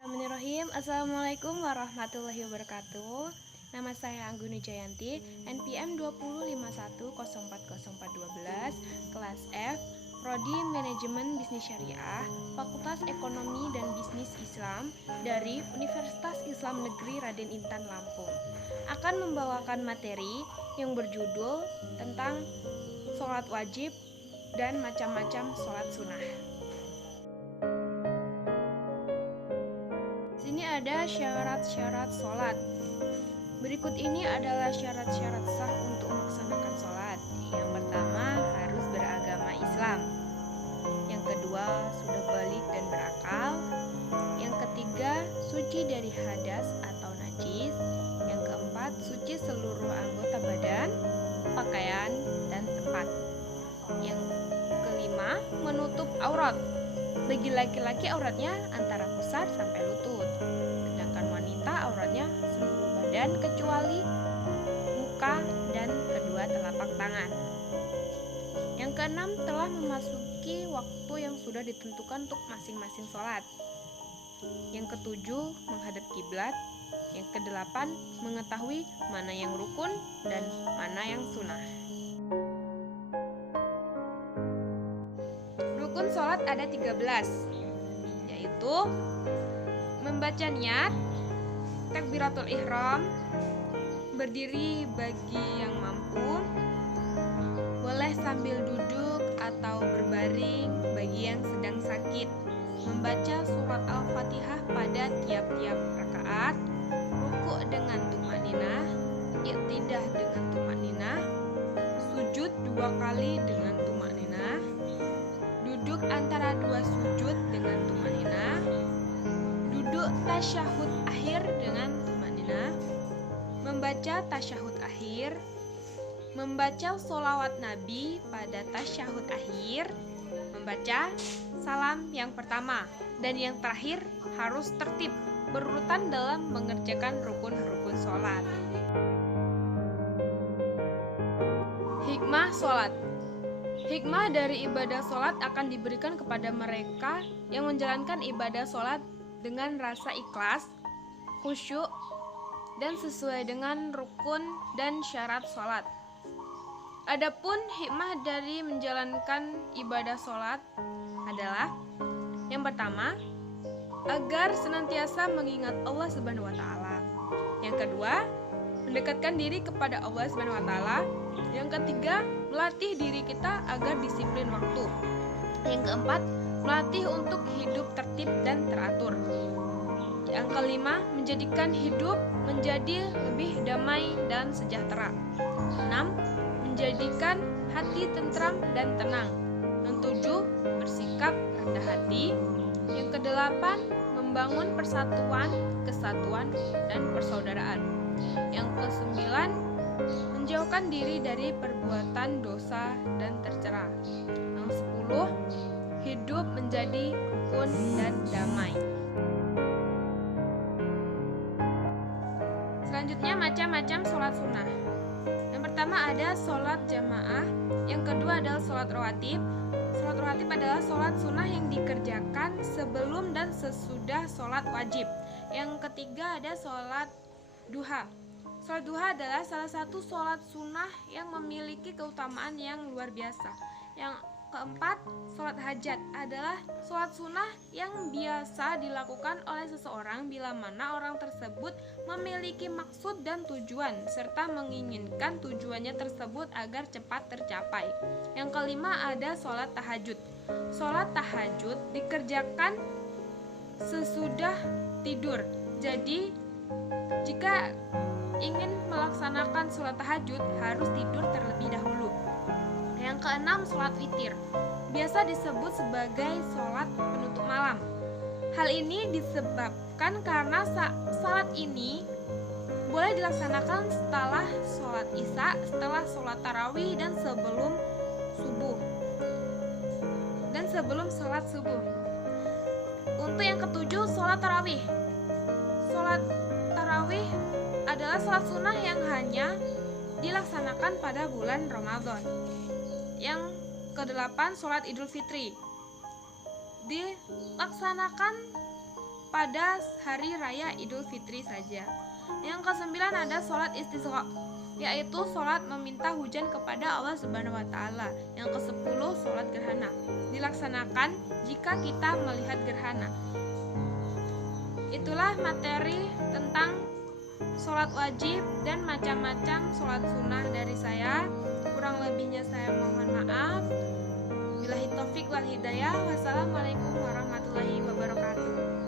Bismillahirrahmanirrahim. Assalamualaikum warahmatullahi wabarakatuh. Nama saya Angguni Jayanti, NPM 2051040412, kelas F, Prodi Manajemen Bisnis Syariah, Fakultas Ekonomi dan Bisnis Islam dari Universitas Islam Negeri Raden Intan Lampung. Akan membawakan materi yang berjudul tentang sholat wajib dan macam-macam sholat sunnah. Ini ada syarat-syarat sholat. Berikut ini adalah syarat-syarat sah untuk melaksanakan sholat. Yang pertama, harus beragama Islam. Yang kedua, sudah balik dan berakal. Yang ketiga, suci dari hadas atau najis. Yang keempat, suci seluruh anggota badan, pakaian, dan tempat. Yang kelima, menutup aurat. Bagi laki-laki auratnya antara pusar sampai lutut, sedangkan wanita auratnya seluruh badan kecuali muka dan kedua telapak tangan. Yang keenam, telah memasuki waktu yang sudah ditentukan untuk masing-masing sholat. Yang ketujuh, menghadap kiblat. Yang kedelapan, mengetahui mana yang rukun dan mana yang sunnah. Rukun sholat ada 13, yaitu membaca niat, takbiratul ihram, berdiri bagi yang mampu, boleh sambil duduk atau berbaring bagi yang sedang sakit, membaca surat Al-Fatihah pada tiap-tiap rakaat, rukuk dengan tumakninah, iktidah dengan tumakninah, sujud 2 kali dengan tumakninah, duduk antara 2 sujud dengan tumakninah, duduk tasyahud akhir dengan tumakninah, membaca tasyahud akhir, membaca sholawat Nabi pada tasyahud akhir, membaca salam yang pertama dan yang terakhir harus tertib berurutan dalam mengerjakan rukun-rukun sholat. Hikmah sholat. Hikmah dari ibadah sholat akan diberikan kepada mereka yang menjalankan ibadah sholat dengan rasa ikhlas, khusyuk, dan sesuai dengan rukun dan syarat sholat. Adapun hikmah dari menjalankan ibadah sholat adalah: yang pertama, agar senantiasa mengingat Allah Subhanahu wa Ta'ala. Yang kedua, mendekatkan diri kepada Allah Subhanahu wa Ta'ala. Yang ketiga, melatih diri kita agar disiplin waktu. Yang keempat, melatih untuk hidup tertib dan teratur. Yang kelima, menjadikan hidup menjadi lebih damai dan sejahtera. 6. Menjadikan hati tentram dan tenang. Yang 7. Bersikap rendah hati. Yang kedelapan, membangun persatuan, kesatuan, dan persaudaraan. Yang kesembilan, menjauhkan diri dari perbuatan dosa dan tercela. Yang 10, hidup menjadi rukun dan damai. Selanjutnya, macam-macam sholat sunnah. Yang pertama ada sholat jamaah. Yang kedua adalah sholat rawatib. Sholat rawatib adalah sholat sunnah yang dikerjakan sebelum dan sesudah sholat wajib. Yang ketiga ada sholat duha. Sholat duha adalah salah satu sholat sunnah yang memiliki keutamaan yang luar biasa. Yang keempat, sholat hajat adalah sholat sunnah yang biasa dilakukan oleh seseorang bila mana orang tersebut memiliki maksud dan tujuan, serta menginginkan tujuannya tersebut agar cepat tercapai. Yang kelima ada sholat tahajud. Sholat tahajud dikerjakan sesudah tidur. Jadi, jika ingin melaksanakan sholat tahajud harus tidur terlebih dahulu. Yang keenam, sholat witir. Biasa disebut sebagai sholat penutup malam. Hal ini disebabkan karena sholat ini boleh dilaksanakan setelah sholat isya, setelah sholat tarawih, dan sebelum subuh. Dan sebelum sholat subuh. Untuk yang ketujuh, sholat tarawih. Sholat tarawih adalah sholat sunnah yang hanya dilaksanakan pada bulan Ramadan. Yang kedelapan, sholat Idul Fitri dilaksanakan pada hari raya Idul Fitri saja. Yang ke-9 ada sholat istisqa, yaitu sholat meminta hujan kepada Allah Subhanahu wa Ta'ala. Yang ke-10 sholat gerhana, dilaksanakan jika kita melihat gerhana. Itulah materi tentang sholat wajib dan macam-macam sholat sunnah dari saya. Kurang lebihnya saya mohon maaf. Billahi taufik wal hidayah. Wassalamualaikum warahmatullahi wabarakatuh.